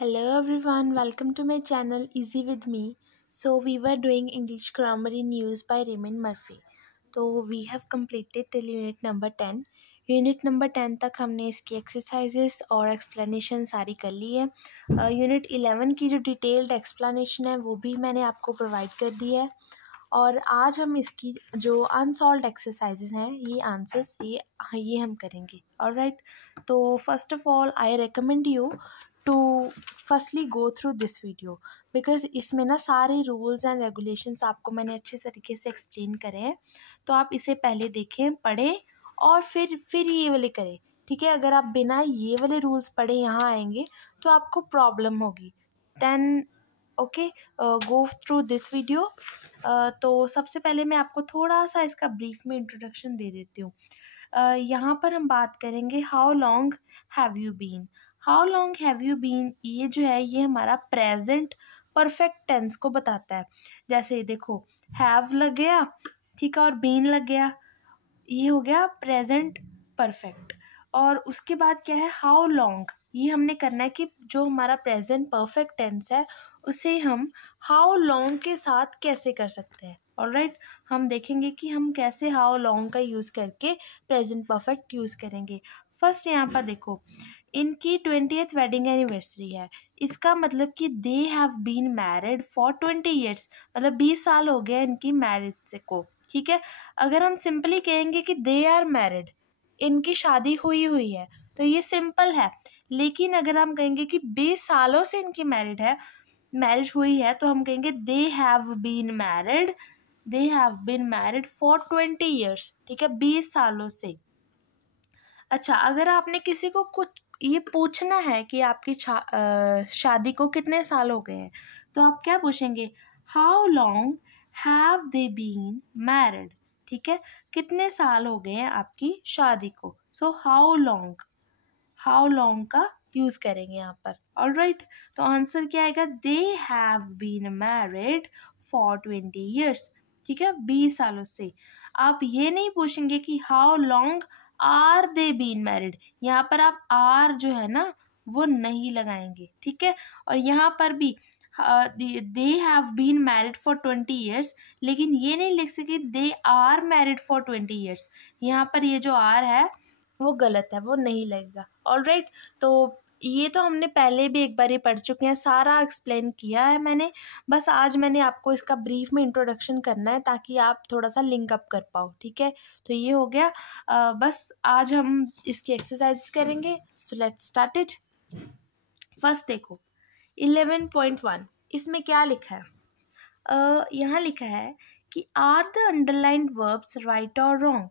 Hello everyone, welcome to my channel Easy with me. So we were doing English grammar in use by Raymond Murphy. तो we have completed till unit number 10. Unit number 10 तक हमने इसकी exercises और explanation सारी कर ली है. Unit 11 की जो डिटेल्ड एक्सप्लेनेशन है वो भी मैंने आपको प्रोवाइड कर दी है. और आज हम इसकी जो अनसॉल्व्ड एक्सरसाइजेस हैं ये आंसर्स ये हम करेंगे. ऑलराइट, तो first of all I recommend you to firstly go through this video because इसमें ना सारे रूल्स एंड रेगुलेशंस आपको मैंने अच्छे तरीके से एक्सप्लेन करे हैं. तो आप इसे पहले देखें, पढ़ें और फिर ये वाले करें. ठीक है, अगर आप बिना ये वाले रूल्स पढ़े यहाँ आएंगे तो आपको प्रॉब्लम होगी. Then okay, go through this video. तो सबसे पहले मैं आपको थोड़ा सा इसका ब्रीफ में इंट्रोडक्शन दे देती हूँ. यहाँ पर हम बात करेंगे how long have you been. How long have you been ये जो है ये हमारा प्रेजेंट परफेक्ट टेंस को बताता है. जैसे देखो, हैव लग गया, ठीक है, और बीन लग गया, ये हो गया प्रेजेंट परफेक्ट. और उसके बाद क्या है, हाउ लॉन्ग, ये हमने करना है कि जो हमारा प्रेजेंट परफेक्ट टेंस है उसे हम हाउ लॉन्ग के साथ कैसे कर सकते हैं. ऑलराइट, हम देखेंगे कि हम कैसे हाउ लॉन्ग का यूज़ करके प्रेजेंट परफेक्ट यूज़ करेंगे. फर्स्ट यहाँ पर देखो, इनकी 20th वेडिंग एनिवर्सरी है. इसका मतलब कि they have been married for 20 years, मतलब 20 साल हो गया इनकी मैरिज से को. ठीक है, अगर हम सिंपली कहेंगे कि दे आर मैरिड, इनकी शादी हुई है, तो ये सिंपल है. लेकिन अगर हम कहेंगे कि 20 सालों से इनकी मैरिज हुई है, तो हम कहेंगे they have been married for 20 years. ठीक है, 20 सालों से. अच्छा, अगर आपने किसी को कुछ ये पूछना है कि आपकी शादी को कितने साल हो गए हैं, तो आप क्या पूछेंगे, how long have they been married. ठीक है, कितने साल हो गए हैं आपकी शादी को. सो हाउ लॉन्ग का यूज़ करेंगे यहाँ पर. ऑलराइट, तो आंसर क्या आएगा, they have been married for 20 years. ठीक है, 20 सालों से. आप ये नहीं पूछेंगे कि how long are they been married, यहाँ पर आप आर जो है ना वो नहीं लगाएंगे. ठीक है, और यहाँ पर भी they have been married for 20 years, लेकिन ये नहीं लिख सके they are married for 20 years. यहाँ पर ये जो आर है वो गलत है, वो नहीं लगेगा. ऑलराइट, तो ये तो हमने पहले भी एक बार ही पढ़ चुके हैं, सारा एक्सप्लेन किया है मैंने. बस आज मैंने आपको इसका ब्रीफ में इंट्रोडक्शन करना है ताकि आप थोड़ा सा लिंक अप कर पाओ. ठीक है, तो ये हो गया. बस आज हम इसकी एक्सरसाइज करेंगे. So let's start it. First देखो 11.1, इसमें क्या लिखा है. यहाँ लिखा है कि are the underlined verbs right और रॉन्ग.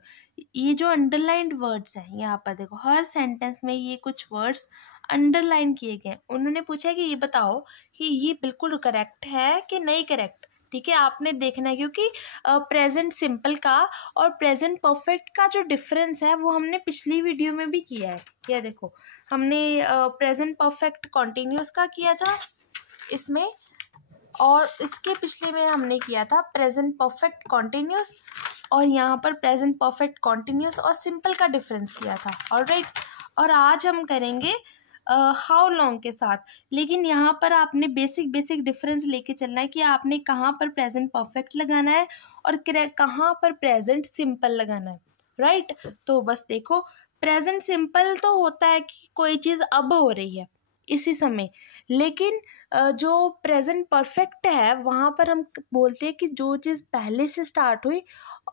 ये जो अंडरलाइंड वर्ड्स हैं यहाँ पर देखो, हर सेंटेंस में ये कुछ वर्ड्स अंडरलाइन किए गए. उन्होंने पूछा है कि ये बताओ कि ये बिल्कुल करेक्ट है कि नहीं करेक्ट. ठीक है, आपने देखना है क्योंकि प्रेजेंट सिंपल का और प्रेजेंट परफेक्ट का जो डिफरेंस है वो हमने पिछली वीडियो में भी किया है. ये देखो, हमने प्रेजेंट परफेक्ट कॉन्टिन्यूस का किया था इसमें, और इसके पिछले में हमने किया था प्रेजेंट परफेक्ट कॉन्टिन्यूस, और यहाँ पर प्रेजेंट परफेक्ट कॉन्टिन्यूस और सिंपल का डिफरेंस किया था. ऑलराइट, और आज हम करेंगे हाउ लॉन्ग के साथ. लेकिन यहाँ पर आपने बेसिक डिफरेंस लेके चलना है कि आपने कहाँ पर प्रेजेंट परफेक्ट लगाना है और कहाँ पर प्रेजेंट सिंपल लगाना है. राइट, तो बस देखो, प्रेजेंट सिंपल तो होता है कि कोई चीज़ अब हो रही है इसी समय, लेकिन जो प्रेजेंट परफेक्ट है वहाँ पर हम बोलते हैं कि जो चीज़ पहले से स्टार्ट हुई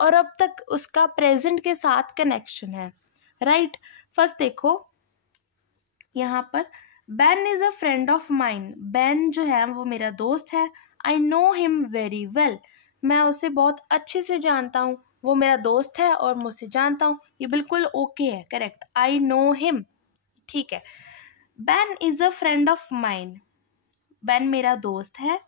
और अब तक उसका प्रेजेंट के साथ कनेक्शन है. राइट, फर्स्ट देखो यहाँ पर, ban is a friend of mine. Ban जो है वो मेरा दोस्त है. I know him very well, मैं उसे बहुत अच्छे से जानता हूँ. वो मेरा दोस्त है और मैं उसे जानता हूँ, ये बिल्कुल ओके है, करेक्ट. आई नो हिम, ठीक है. Ban is a friend of mine, ban मेरा दोस्त है.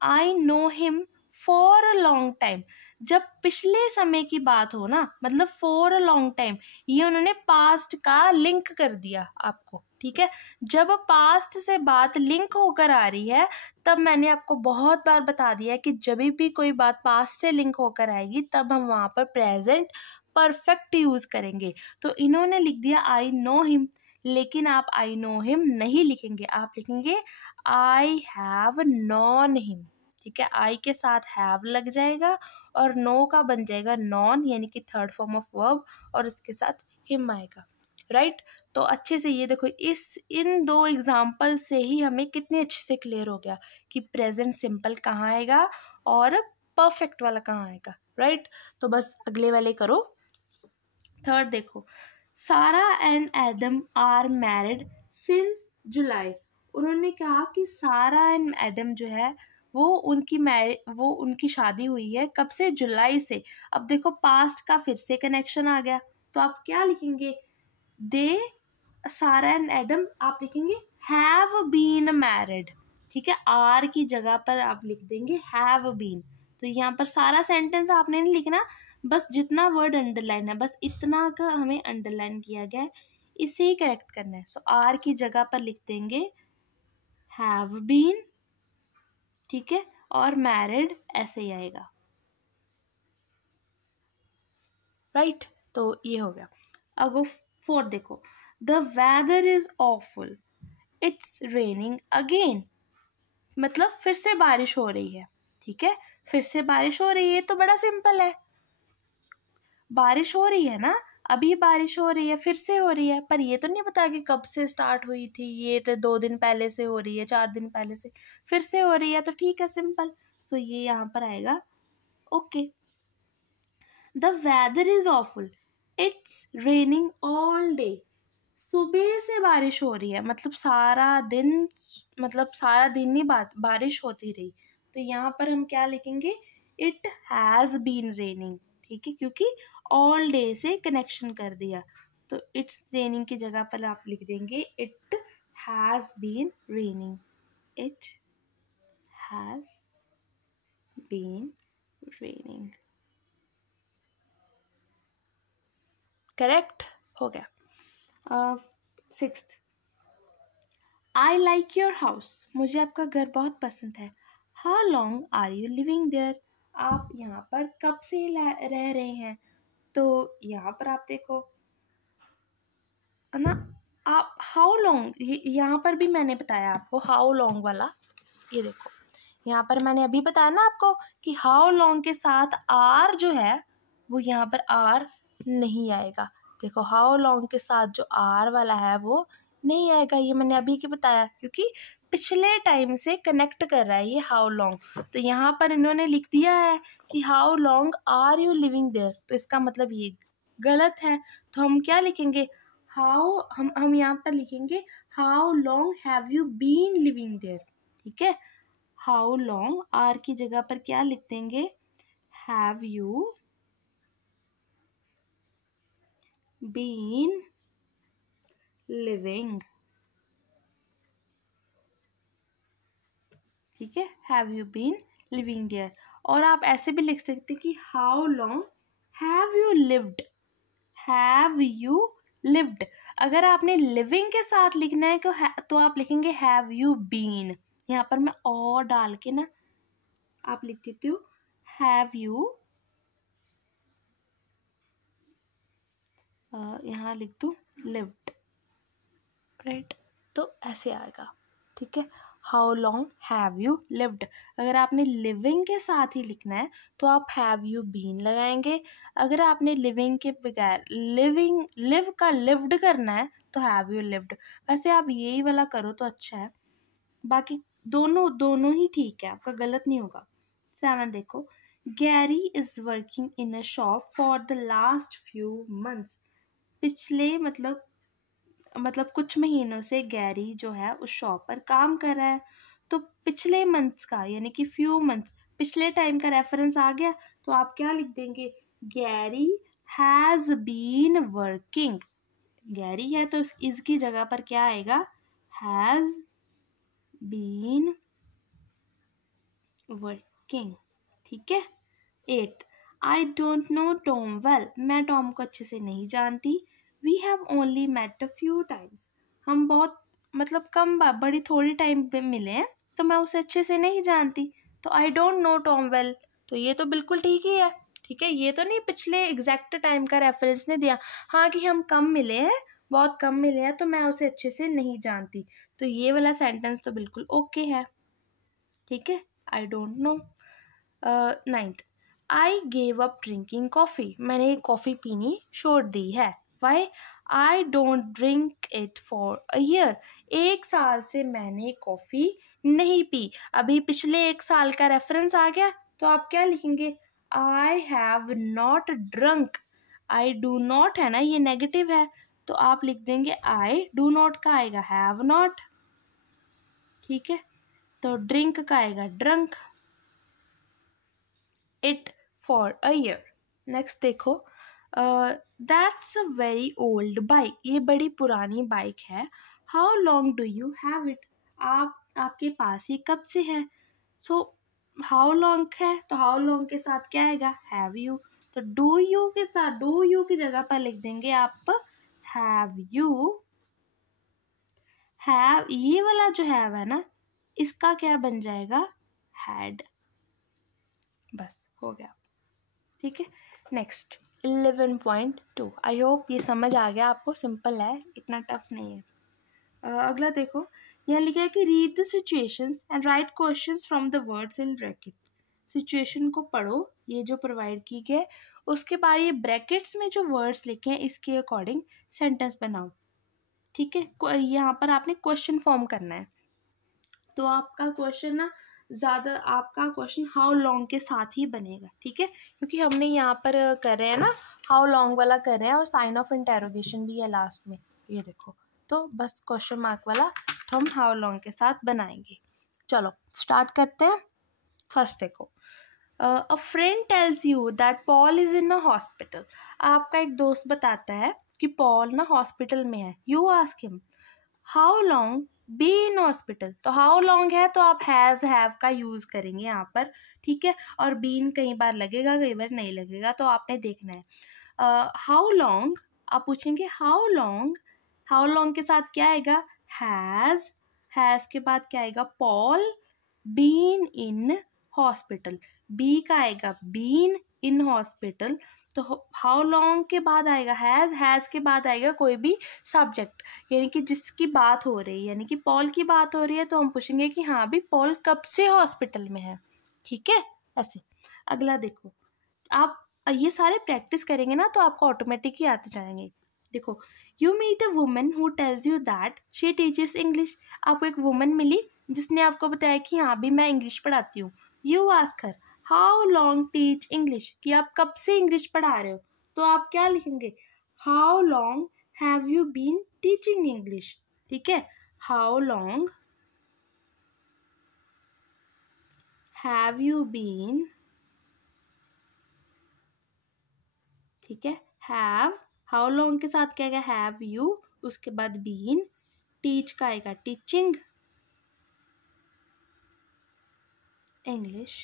I know him for a long time, जब पिछले समय की बात हो ना, मतलब फॉर अ लॉन्ग टाइम, ये उन्होंने पास्ट का लिंक कर दिया आपको. ठीक है, जब पास्ट से बात लिंक होकर आ रही है तब मैंने आपको बहुत बार बता दिया है कि जब भी कोई बात पास्ट से लिंक होकर आएगी तब हम वहाँ पर प्रेजेंट परफेक्ट यूज़ करेंगे. तो इन्होंने लिख दिया आई नो हिम, लेकिन आप आई नो हिम नहीं लिखेंगे, आप लिखेंगे आई हैव नॉन हिम। ठीक है, आई के साथ हैव लग जाएगा और नो का बन जाएगा नॉन, यानी कि थर्ड फॉर्म ऑफ वर्ब, और इसके साथ हिम आएगा। राइट तो अच्छे से ये देखो, इन दो एग्जाम्पल से ही हमें कितने अच्छे से क्लियर हो गया कि प्रेजेंट सिंपल कहाँ आएगा और परफेक्ट वाला कहाँ आएगा। राइट तो बस अगले वाले करो। थर्ड देखो, Sarah and Adam are married since July. उन्होंने कहा कि सारा एंड एडम जो है वो उनकी शादी हुई है कब से? जुलाई से। अब देखो पास्ट का फिर से कनेक्शन आ गया, तो आप क्या लिखेंगे? दे, सारा एंड एडम आप लिखेंगे हैव बीन मैरिड। ठीक है, आर की जगह पर आप लिख देंगे हैव बीन। तो यहाँ पर सारा सेंटेंस आपने नहीं लिखना, बस जितना वर्ड अंडरलाइन है बस इतना का हमें अंडरलाइन किया गया है, इसे ही करेक्ट करना है। सो आर की जगह पर लिख देंगे हैव बीन, ठीक है, और मैरिड ऐसे ही आएगा। राइट तो ये हो गया। अब फोर्थ देखो, the weather is awful, it's raining again. मतलब फिर से बारिश हो रही है। ठीक है, फिर से बारिश हो रही है तो बड़ा सिंपल है, बारिश हो रही है ना, अभी बारिश हो रही है, फिर से हो रही है, पर ये तो नहीं पता कि कब से स्टार्ट हुई थी, ये तो 2 दिन पहले से हो रही है, 4 दिन पहले से, फिर से हो रही है, तो ठीक है सिंपल। सो ये यहाँ पर आएगा okay. The weather is awful, it's raining all day. सुबह से बारिश हो रही है, मतलब सारा दिन, मतलब सारा दिन ही बारिश होती रही। तो यहाँ पर हम क्या लिखेंगे? It has been raining. ठीक है, क्योंकि ऑल डे से कनेक्शन कर दिया, तो इट्स रेनिंग की जगह पर आप लिख देंगे it has been raining. It has been raining. Correct हो गया। Sixth, I like your house, मुझे आपका घर बहुत पसंद है। How long are you living there, आप यहाँ पर कब से रह रहे हैं? तो यहाँ पर आप देखो है ना, आप हाउ लॉन्ग, यहाँ पर भी मैंने बताया आपको हाउ लॉन्ग वाला, ये देखो यहाँ पर मैंने अभी बताया ना आपको कि हाउ लॉन्ग के साथ आर जो है वो यहाँ पर आर नहीं आएगा। देखो हाउ लॉन्ग के साथ जो आर वाला है वो नहीं आएगा, ये मैंने अभी की बताया, क्योंकि पिछले टाइम से कनेक्ट कर रहा है ये हाउ लॉन्ग। तो यहाँ पर इन्होंने लिख दिया है कि how long are you living there, तो इसका मतलब ये गलत है। तो हम क्या लिखेंगे? हाउ, हम यहाँ पर लिखेंगे how long have you been living there. ठीक है, हाउ लॉन्ग आर की जगह पर क्या लिख देंगे? Have you been living. ठीक है, have you been living there. और आप ऐसे भी लिख सकते कि how long have you lived, have you lived. अगर आपने लिविंग के साथ लिखना है तो आप लिखेंगे हैव यू बीन। यहाँ पर मैं और डाल के ना आप लिख देती हूँ हैव यू, यहाँ लिख दूँ लिव्ड। राइट तो ऐसे आएगा। ठीक है, how long have you lived. अगर आपने लिविंग के साथ ही लिखना है तो आप हैव यू बीन लगाएंगे। अगर आपने लिविंग के बगैर लिव का लिव्ड करना है तो हैव यू लिव्ड। वैसे आप यही वाला करो तो अच्छा है, बाकी दोनों ही ठीक है, आपका गलत नहीं होगा। 7 देखो, Gary is working in a shop for the last few months. पिछले मतलब कुछ महीनों से गैरी जो है उस शॉप पर काम कर रहा है। तो पिछले मंथ्स का यानी कि फ्यू मंथ्स, पिछले टाइम का रेफरेंस आ गया, तो आप क्या लिख देंगे? Gary has been working. Gary है तो इसकी जगह पर क्या आएगा? Has been working. ठीक है। 8, I don't know Tom well, मैं टॉम को अच्छे से नहीं जानती। We have only met a few times, हम बहुत कम बड़ी थोड़ी टाइम पे मिले हैं, तो मैं उसे अच्छे से नहीं जानती। तो आई डोंट नो टॉम वेल, तो ये तो बिल्कुल ठीक ही है। ठीक है, ये तो नहीं पिछले एग्जैक्ट टाइम का रेफरेंस ने दिया, हाँ कि हम कम मिले हैं बहुत कम मिले हैं तो मैं उसे अच्छे से नहीं जानती। तो ये वाला सेंटेंस तो बिल्कुल ओके है, ठीक है। I don't know. 9th, I gave up drinking coffee, मैंने कॉफ़ी पीनी छोड़ दी है। Why, I don't drink it for a year, 1 साल से मैंने कॉफ़ी नहीं पी। अभी पिछले 1 साल का रेफरेंस आ गया, तो आप क्या लिखेंगे, आई have not drunk. I do not है ना, ये नेगेटिव है, तो आप लिख देंगे आई डू नॉट का आएगा हैव नॉट, ठीक है। तो ड्रिंक का आएगा drunk, it for a year. Next देखो, that's a very old bike, ये बड़ी पुरानी बाइक है। How long do you have it, आपके पास ये कब से है। सो हाउ लॉन्ग है, तो हाउ लॉन्ग के साथ क्या आएगा, हैव यू। तो डू यू के साथ, डू यू की जगह पर लिख देंगे आप हैव यू। हैव, ये वाला जो हैव है ना, इसका क्या बन जाएगा, हैड। बस हो गया, ठीक है। नेक्स्ट 11.2, आई होप ये समझ आ गया आपको, सिंपल है, इतना टफ नहीं है। अगला देखो, यहाँ लिखा है कि read the situations and right questions from the words in bracket. Situation को पढ़ो, ये जो प्रोवाइड की गए, उसके बाद ये ब्रैकेट्स में जो वर्ड्स लिखे हैं इसके अकॉर्डिंग सेंटेंस बनाओ, ठीक है। यहाँ पर आपने क्वेश्चन फॉर्म करना है, तो आपका क्वेश्चन ना ज़्यादा, आपका क्वेश्चन हाउ लॉन्ग के साथ ही बनेगा, ठीक है, क्योंकि हमने यहाँ पर कर रहे हैं ना, हाउ लॉन्ग वाला कर रहे हैं और साइन ऑफ इंटेरोगेशन भी है लास्ट में, ये देखो। तो बस क्वेश्चन मार्क वाला तो हम हाउ लॉन्ग के साथ बनाएंगे। चलो स्टार्ट करते हैं। फर्स्ट देखो, अ friend tales you that Paul is in a hospital, आपका एक दोस्त बताता है कि पॉल ना हॉस्पिटल में है। You ask him how long be in hospital, तो हाउ लॉन्ग है तो आप हैज़ हैव का यूज़ करेंगे यहाँ पर, ठीक है। और बीन कई बार लगेगा, कई बार नहीं लगेगा, तो आपने देखना है। हाउ लॉन्ग, आप पूछेंगे हाउ लॉन्ग, हाउ लॉन्ग के साथ क्या आएगा, हैज़ के बाद क्या आएगा, Paul been in hospital, B का आएगा बीन इन हॉस्पिटल। तो हाउ लॉन्ग के बाद आएगा हैज़ के बाद आएगा कोई भी सब्जेक्ट, यानी कि जिसकी बात हो रही है, यानी कि पॉल की बात हो रही है, तो हम पूछेंगे कि हाँ भी पॉल कब से हॉस्पिटल में है, ठीक है, ऐसे। अगला देखो, आप ये सारे प्रैक्टिस करेंगे ना तो आपको ऑटोमेटिक ही आते जाएंगे। देखो, you meet a woman who tells you that she teaches English, आपको एक वुमन मिली जिसने आपको बताया कि हाँ भी मैं इंग्लिश पढ़ाती हूँ। You ask her how long teach English, कि आप कब से इंग्लिश पढ़ा रहे हो, तो आप क्या लिखेंगे, how long have you been teaching English, ठीक है। How long have you been, ठीक है, हैव, हाउ लॉन्ग के साथ क्या आएगा, हैव यू, उसके बाद बीन, टीच का आएगा टीचिंग इंग्लिश।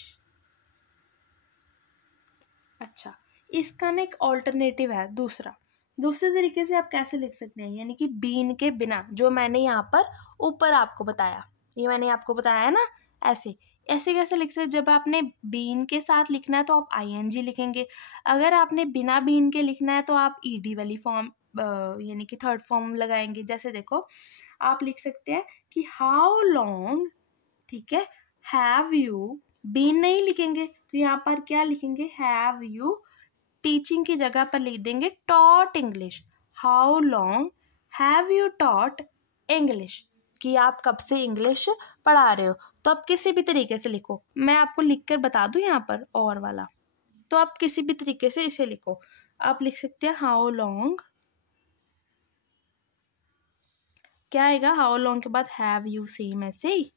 अच्छा, इसका ना एक ऑल्टरनेटिव है, दूसरे तरीके से आप कैसे लिख सकते हैं, यानी कि बीन के बिना, जो मैंने यहाँ पर ऊपर आपको बताया, ये मैंने आपको बताया है ना, ऐसे ऐसे कैसे लिख सकते, जब आपने बीन के साथ लिखना है तो आप आईएनजी लिखेंगे, अगर आपने बिना बीन के लिखना है तो आप ईडी वाली फॉर्म, यानी कि थर्ड फॉर्म लगाएंगे। जैसे देखो, आप लिख सकते हैं कि हाउ लॉन्ग, ठीक है, हैव यू, बीन नहीं लिखेंगे तो यहाँ पर क्या लिखेंगे, हैव यू, टीचिंग की जगह पर लिख देंगे taught English. How long have you taught English, कि आप कब से इंग्लिश पढ़ा रहे हो। तो आप किसी भी तरीके से लिखो, मैं आपको लिख कर बता दूं यहाँ पर और वाला, तो आप किसी भी तरीके से इसे लिखो। आप लिख सकते हैं हाउ लॉन्ग, क्या आएगा, हाउ लॉन्ग के बाद हैव यू, सेम ऐसे ही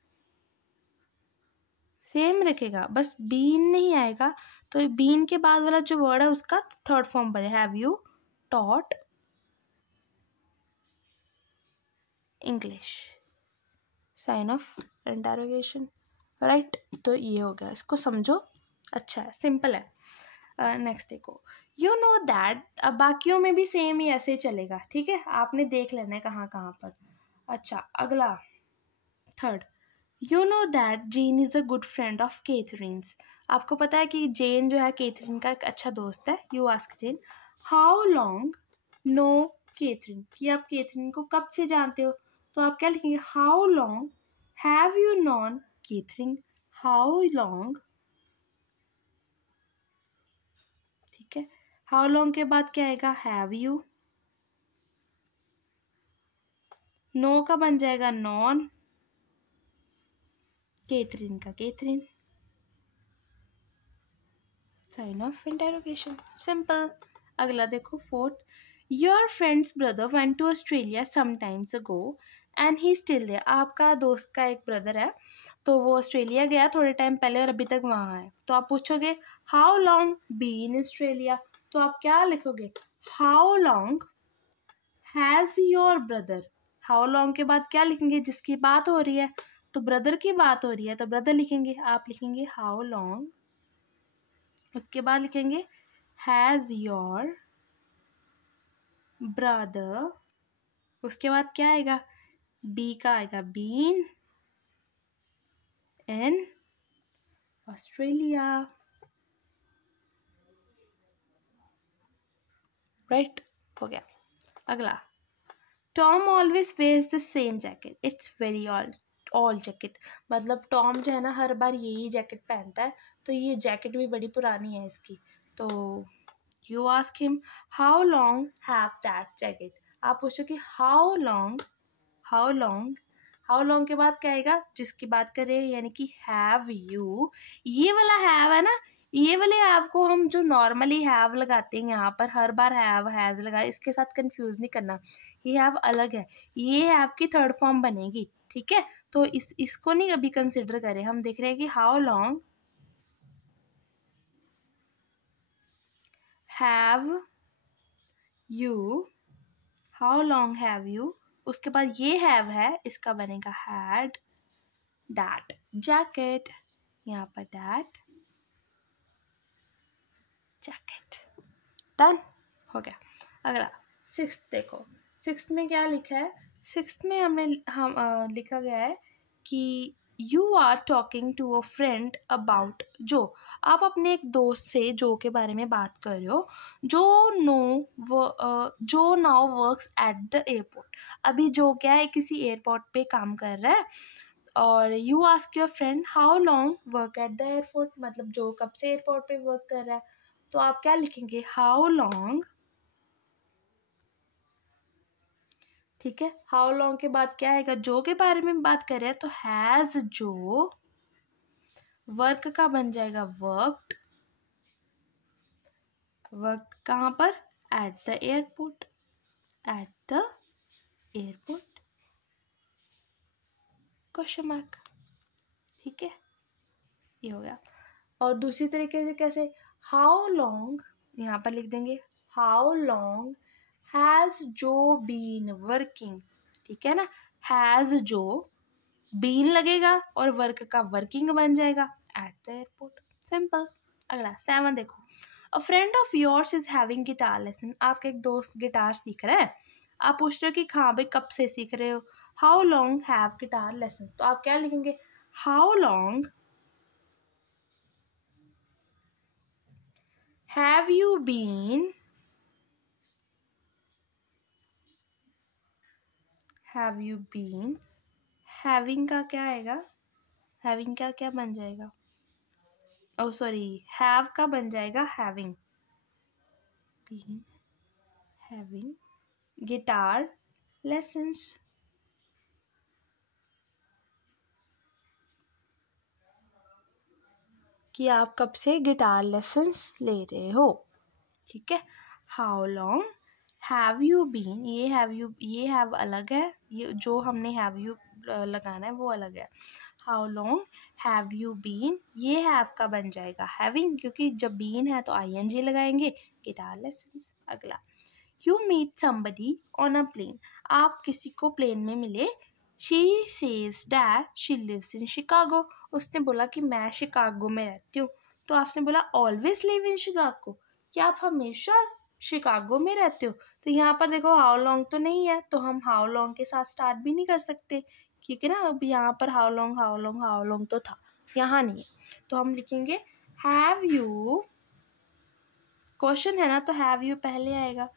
सेम रखेगा, बस बीन नहीं आएगा, तो बीन के बाद वाला जो वर्ड है उसका थर्ड फॉर्म बने, have you taught English, sign of interrogation, right. तो ये हो गया, इसको समझो, अच्छा है, सिंपल है। नेक्स्ट देखो, यू नो दैट, अब बाकियों में भी सेम ही ऐसे चलेगा, ठीक है, आपने देख लेना है कहाँ कहाँ पर। अच्छा, अगला third, you know that Jane is a good friend of Catherine's, आपको पता है कि जेन जो है कैथरीन का एक अच्छा दोस्त है। You ask Jane how long know Catherine, कि आप कैथरीन को कब से जानते हो, तो आप क्या लिखेंगे, how long have you known Catherine, how long, ठीक है। हाउ लॉन्ग के बाद क्या आएगा, हैव यू, नो का बन जाएगा नॉन, कैथरीन का Catherine, sign of interrogation, simple. अगला देखो fourth, your friend's brother went to Australia some times ago and he still there, आपका दोस्त का एक ब्रदर है तो वो ऑस्ट्रेलिया गया थोड़े टाइम पहले और अभी तक वहाँ है, तो आप पूछोगे how long be in Australia, तो आप क्या लिखोगे, how long has your brother, how long के बाद क्या लिखेंगे, जिसकी बात हो रही है, तो ब्रदर की बात हो रही है तो ब्रदर लिखेंगे, आप लिखेंगे हाउ लॉन्ग, उसके बाद लिखेंगे हैज़ योर ब्रदर, उसके बाद क्या आएगा, बी का आएगा बीन इन ऑस्ट्रेलिया, राइट, हो गया। अगला, Tom always wears the same jacket, it's very all jacket, मतलब टॉम जो है ना हर बार यही जैकेट पहनता है, तो ये जैकेट भी बड़ी पुरानी है इसकी, तो you ask him how long have that jacket, आप पूछो कि how long, how long, how long के बाद क्या आएगा, जिसकी बात कर रहे हैं यानी कि हैव यू, ये वाला हैव है ना, ये वाले हैव को हम जो नॉर्मली हैव लगाते हैं यहाँ पर हर बार हैव हैज लगा, इसके साथ कंफ्यूज नहीं करना, ये हैव अलग है, ये हैव की थर्ड फॉर्म बनेगी, ठीक है, तो इसको नहीं अभी कंसिडर करें, हम देख रहे हैं कि how long have you, how long have you, उसके बाद ये हैव है इसका बनेगा हैड दैट जैकेट, यहाँ पर दैट जैकेट, डन, हो गया। अगला सिक्स्थ देखो, सिक्स्थ में क्या लिखा है, सिक्स्थ में लिखा गया है कि you are talking to a friend about जो, आप अपने एक दोस्त से जो के बारे में बात कर रहे हो, जो now works at the airport, अभी जो क्या है किसी एयरपोर्ट पे काम कर रहा है, और you ask your friend how long work at the airport, मतलब जो कब से एयरपोर्ट पे वर्क कर रहा है, तो आप क्या लिखेंगे, हाउ लॉन्ग, ठीक है, हाउ लॉन्ग के बाद क्या आएगा, जो के बारे में बात कर रहे हैं तो हैज जो, वर्क का बन जाएगा वर्कड, वर्क कहाँ पर, at the airport, at the airport, question mark, ठीक है, ये हो गया। और दूसरी तरीके से कैसे, हाउ लॉन्ग, यहाँ पर लिख देंगे हाउ लॉन्ग हैज जो बीन वर्किंग, ठीक है ना, हैज जो, बीन लगेगा और वर्क का वर्किंग बन जाएगा एट द एयरपोर्ट, सिंपल। अगला 7 देखो, अ friend of yours is having guitar lesson, आपका एक दोस्त गिटार सीख रहा है, आप पूछ रहे हो कि हाँ भाई कब से सीख रहे हो, how long have guitar lesson, तो आप क्या लिखेंगे, how long have you been, have you been, having का क्या आएगा, हैविंग का क्या बन जाएगा, ओ सॉरी हैव का बन जाएगा having, been having guitar lessons, कि आप कब से गिटार लेसन्स ले रहे हो, ठीक है। How long have you been, ये हैव अलग है, ये जो हमने हैव यू लगाना है वो अलग है, how long have you been, ये हैव का बन जाएगा हैविंग, क्योंकि जब बीन है तो ING लगाएंगे, गिटार लेसन्स। अगला, you meet somebody on a plane, आप किसी को प्लेन में मिले, she says that she lives in Chicago, उसने बोला कि मैं शिकागो में रहती हूँ, तो आपने बोला ऑलवेज लिव इन शिकागो, क्या आप हमेशा शिकागो में रहते हो, तो यहाँ पर देखो हाउ लॉन्ग तो नहीं है, तो हम हाउ लॉन्ग के साथ स्टार्ट भी नहीं कर सकते, ठीक है ना, अब यहाँ पर हाउ लॉन्ग तो था, यहाँ नहीं है, तो हम लिखेंगे हैव यू, क्वेश्चन है ना तो हैव यू पहले आएगा,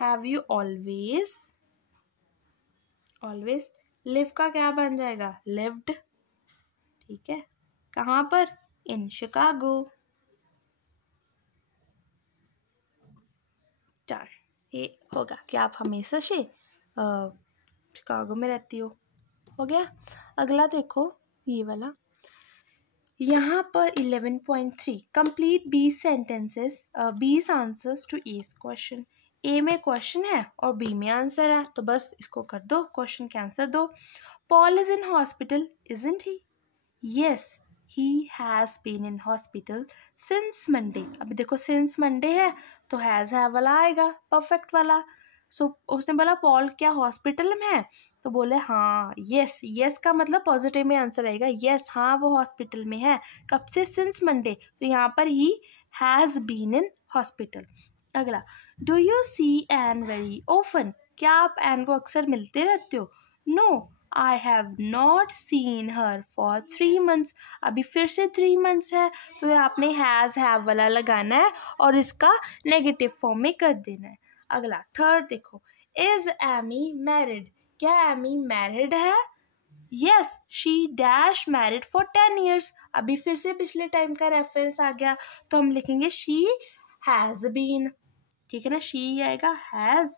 have you always, always live का क्या बन जाएगा, लिव्ड, ठीक है, कहाँ पर, इन शिकागो। चल ये होगा कि आप हमेशा से शिकागो में रहती हो गया। अगला देखो ये वाला, यहाँ पर 11.3 complete 20 sentences 20 answers to each question. A में क्वेश्चन है और बी में आंसर है, तो बस इसको कर दो, क्वेश्चन के आंसर दो। Paul is in hospital isn't he, yes he has been in hospital since Monday. अभी देखो सिंस मंडे है तो हैज़ है वाला आएगा, परफेक्ट वाला। सो उसने बोला पॉल क्या हॉस्पिटल में है, तो बोले हाँ, यस, यस का मतलब पॉजिटिव में आंसर आएगा, यस हाँ वो हॉस्पिटल में है। कब से, सिंस मंडे, तो यहाँ पर ही हैज़ बीन इन हॉस्पिटल। अगला, do you see Anne very often, क्या आप एन को अक्सर मिलते रहते हो, no I have not seen her for 3 months। अभी फिर से 3 months है, तो आपने हैज़ हैव वाला लगाना है और इसका नेगेटिव फॉर्म में कर देना है। अगला थर्ड देखो, इज एमी मैरिड, क्या एमी मैरिड है, yes she dash married for 10 years। अभी फिर से पिछले टाइम का रेफरेंस आ गया, तो हम लिखेंगे शी हैज़ बीन, ठीक है ना, शी आएगा, has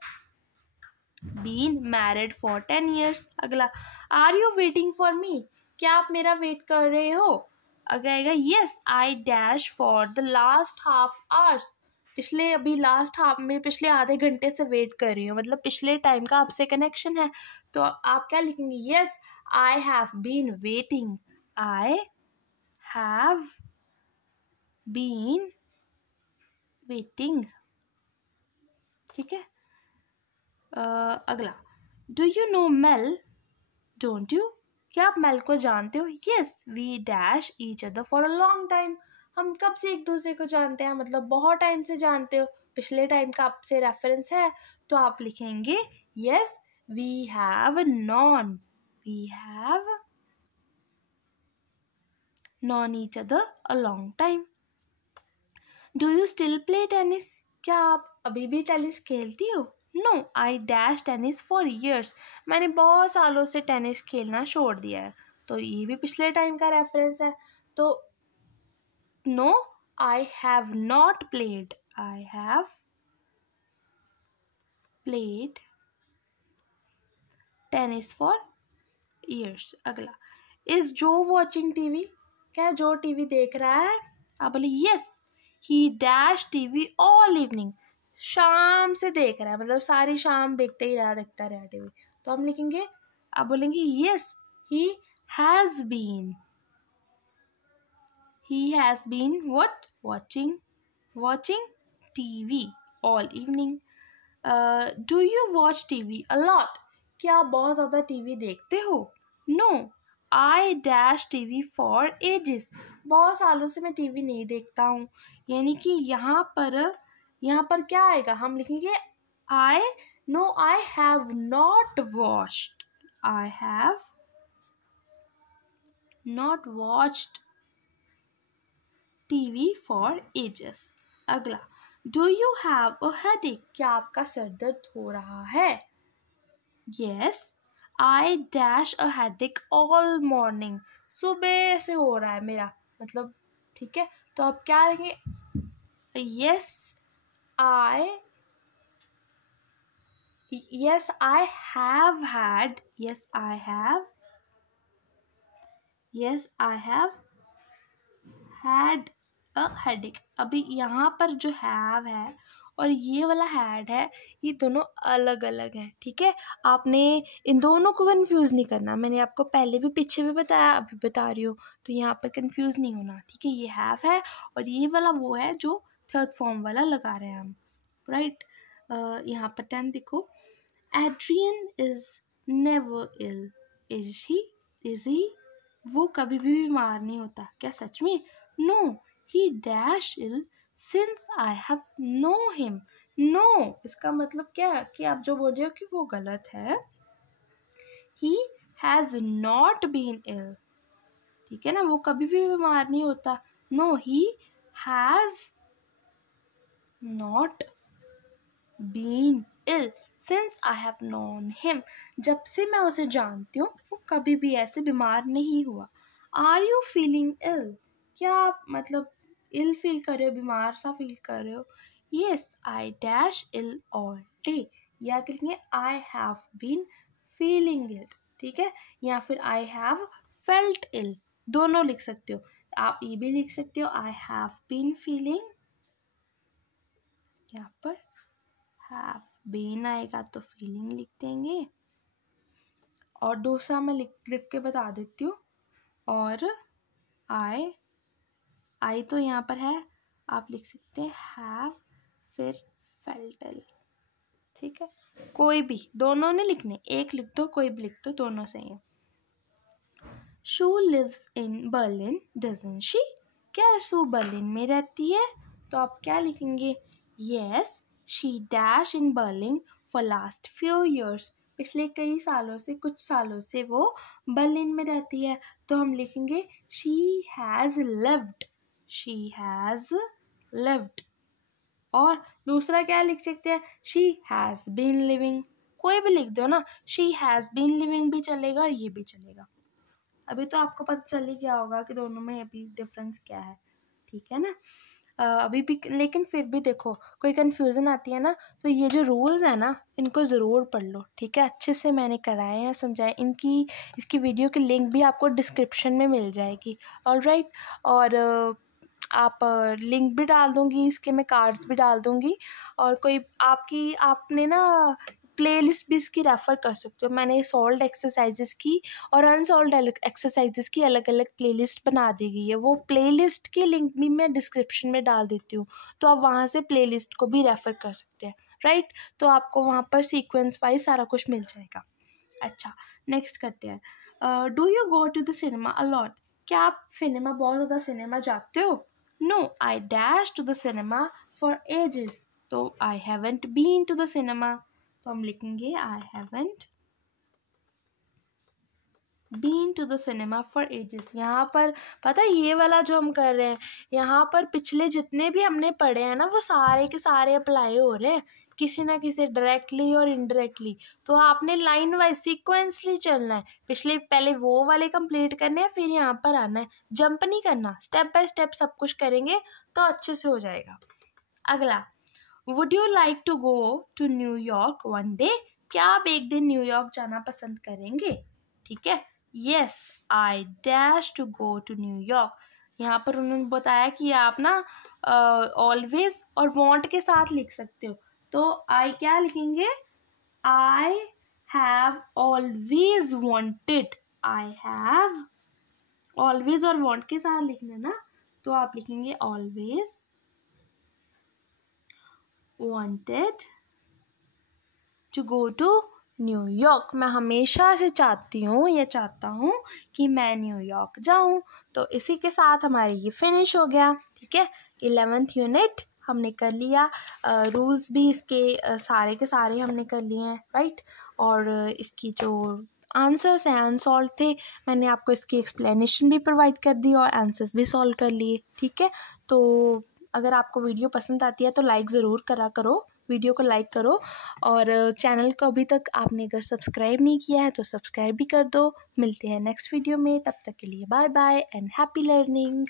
been married for 10 years। अगला, are you waiting for me, क्या आप मेरा वेट कर रहे हो, अगर आएगा yes I dash for the last half hours, पिछले अभी लास्ट हाफ में पिछले आधे घंटे से वेट कर रही हूँ, मतलब पिछले टाइम का आपसे कनेक्शन है, तो आप क्या लिखेंगे, yes I have been waiting, I have been waiting, ठीक है। अगला, do you know Mel don't you, क्या आप मेल को जानते हो, yes we dash each other for a long time, हम कब से एक दूसरे को जानते हैं, मतलब बहुत टाइम से जानते हो, पिछले टाइम का आपसे रेफरेंस है, तो आप लिखेंगे yes we have known, we have known each other a long time. Do you still play tennis, क्या आप अभी भी टेनिस खेलती हो, no I dash tennis for years, मैंने बहुत सालों से टेनिस खेलना छोड़ दिया है, तो ये भी पिछले टाइम का रेफरेंस है, तो no I have not played, I have played tennis for years. अगला, इज जो वॉचिंग टीवी, क्या जो टीवी देख रहा है, आप बोले yes he dash TV all evening, शाम से देख रहा है, मतलब सारी शाम देखता रहा टीवी, तो हम लिखेंगे, आप बोलेंगे yes he has been, he has been what, watching TV all evening. Do you watch TV a lot, क्या आप बहुत ज़्यादा टीवी देखते हो, no I dash TV for ages, बहुत सालों से मैं टीवी नहीं देखता हूँ, यानी कि यहाँ पर क्या आएगा, हम लिखेंगे I, no I have not watched, I have not watched TV for ages. अगला, do you have a headache, क्या आपका सर दर्द हो रहा है, yes I dash a headache all morning, सुबह से हो रहा है मेरा, मतलब ठीक है, तो आप क्या लिखेंगे, yes I have had, yes I have had a headache. अभी यहाँ पर जो हैव है और ये वाला हैड है, ये दोनों अलग अलग हैं, ठीक है, आपने इन दोनों को कंफ्यूज नहीं करना, मैंने आपको पहले भी पीछे भी बताया, अभी बता रही हूँ, तो यहाँ पर कंफ्यूज नहीं होना, ठीक है, ये हैव है और ये वाला वो है जो थर्ड फॉर्म वाला लगा रहे हैं हम, राइट। यहाँ पर 10 देखो, Adrian is never ill, is he, वो कभी भी बीमार नहीं होता, क्या सच में, no he dash ill since I have know him, no इसका मतलब क्या है कि आप जो बोल रहे हो कि वो गलत है, he has not been ill, ठीक है ना, वो कभी भी बीमार नहीं होता, no he has not been ill since I have known him. जब से मैं उसे जानती हूँ वो कभी भी ऐसे बीमार नहीं हुआ. Are you feeling ill? क्या आप मतलब ill feel कर रहे हो, बीमार सा feel कर रहे हो? Yes, I dash ill all day. या कहेंगे I have been feeling ill. ठीक है, या फिर I have felt ill, दोनों लिख सकते हो. आप ये भी लिख सकते हो I have been feeling, यहाँ पर have been आएगा तो feeling लिख देंगे. और दूसरा मैं लिख के बता देती हूँ. और I तो यहाँ पर है, आप लिख सकते हैं have फिर felt ill. ठीक है, कोई भी, दोनों नहीं लिखने, एक लिख दो, कोई भी लिख दो, दोनों सही है. She lives in Berlin doesn't she? क्या शू बर्लिन में रहती है? तो आप क्या लिखेंगे? Yes, she dash in Berlin for last few years. पिछले कई सालों से, कुछ सालों से वो बर्लिन में रहती है. तो हम लिखेंगे she has lived. She has lived. और दूसरा क्या लिख सकते हैं? She has been living. कोई भी लिख दो ना, शी हैज़ बीन लिविंग भी चलेगा, ये भी चलेगा. अभी तो आपको पता चल ही गया होगा कि दोनों में अभी डिफरेंस क्या है. ठीक है ना. अभी भी, लेकिन फिर भी देखो कोई कन्फ्यूज़न आती है ना, तो ये जो रूल्स है ना इनको ज़रूर पढ़ लो. ठीक है, अच्छे से मैंने कराए हैं, समझाए. इसकी वीडियो की लिंक भी आपको डिस्क्रिप्शन में मिल जाएगी. ऑलराइट. और आप लिंक भी डाल दूँगी, इसके मैं कार्ड्स भी डाल दूँगी. और कोई आपने ना प्लेलिस्ट भी इसकी रेफ़र कर सकते हो. मैंने सॉल्व्ड एक्सरसाइजेस की और अनसॉल्व्ड एक्सरसाइजेस की अलग अलग प्लेलिस्ट बना दी गई है. वो प्लेलिस्ट की लिंक भी मैं डिस्क्रिप्शन में डाल देती हूँ, तो आप वहाँ से प्लेलिस्ट को भी रेफ़र कर सकते हैं. राइट. तो आपको वहाँ पर सीक्वेंस वाइज सारा कुछ मिल जाएगा. अच्छा, नेक्स्ट करते हैं. Do you go to the cinema a lot? क्या आप सिनेमा, बहुत ज़्यादा सिनेमा जाते हो? No, I dash to the cinema for ages. तो I haven't been to the cinema. तो हम लिखेंगे I haven't been to the cinema for ages. यहाँ पर पता है ये वाला जो हम कर रहे हैं, यहाँ पर पिछले जितने भी हमने पढ़े हैं ना वो सारे के सारे अप्लाई हो रहे हैं, किसी ना किसी डायरेक्टली और इनडायरेक्टली. तो आपने लाइन वाइज सीक्वेंसली चलना है. पहले वो वाले कंप्लीट करने हैं, फिर यहाँ पर आना है. जंप नहीं करना, स्टेप बाय स्टेप सब कुछ करेंगे तो अच्छे से हो जाएगा. अगला, would you like to go to New York one day? क्या आप एक दिन न्यूयॉर्क जाना पसंद करेंगे? ठीक है. Yes, I dash to go to New York. यहाँ पर उन्होंने बताया कि आप ना ऑलवेज और वॉन्ट के साथ लिख सकते हो. तो आई क्या लिखेंगे? I have always wanted. I have always और वॉन्ट के साथ लिखना ना, तो आप लिखेंगे always wanted to go to New York. मैं हमेशा से चाहता हूँ कि मैं न्यूयॉर्क जाऊँ. तो इसी के साथ हमारी ये फिनिश हो गया. ठीक है, 11th यूनिट हमने कर लिया. रूल्स भी इसके सारे के सारे हमने कर लिए हैं. राइट. और इसकी जो आंसर्स हैं अनसॉल्व थे, मैंने आपको इसकी एक्सप्लेनेशन भी प्रोवाइड कर दी और आंसर्स भी सॉल्व कर लिए. ठीक है. तो अगर आपको वीडियो पसंद आती है तो लाइक ज़रूर करा करो, वीडियो को लाइक करो. और चैनल को अभी तक आपने अगर सब्सक्राइब नहीं किया है तो सब्सक्राइब भी कर दो. मिलते हैं नेक्स्ट वीडियो में, तब तक के लिए bye bye and happy learning.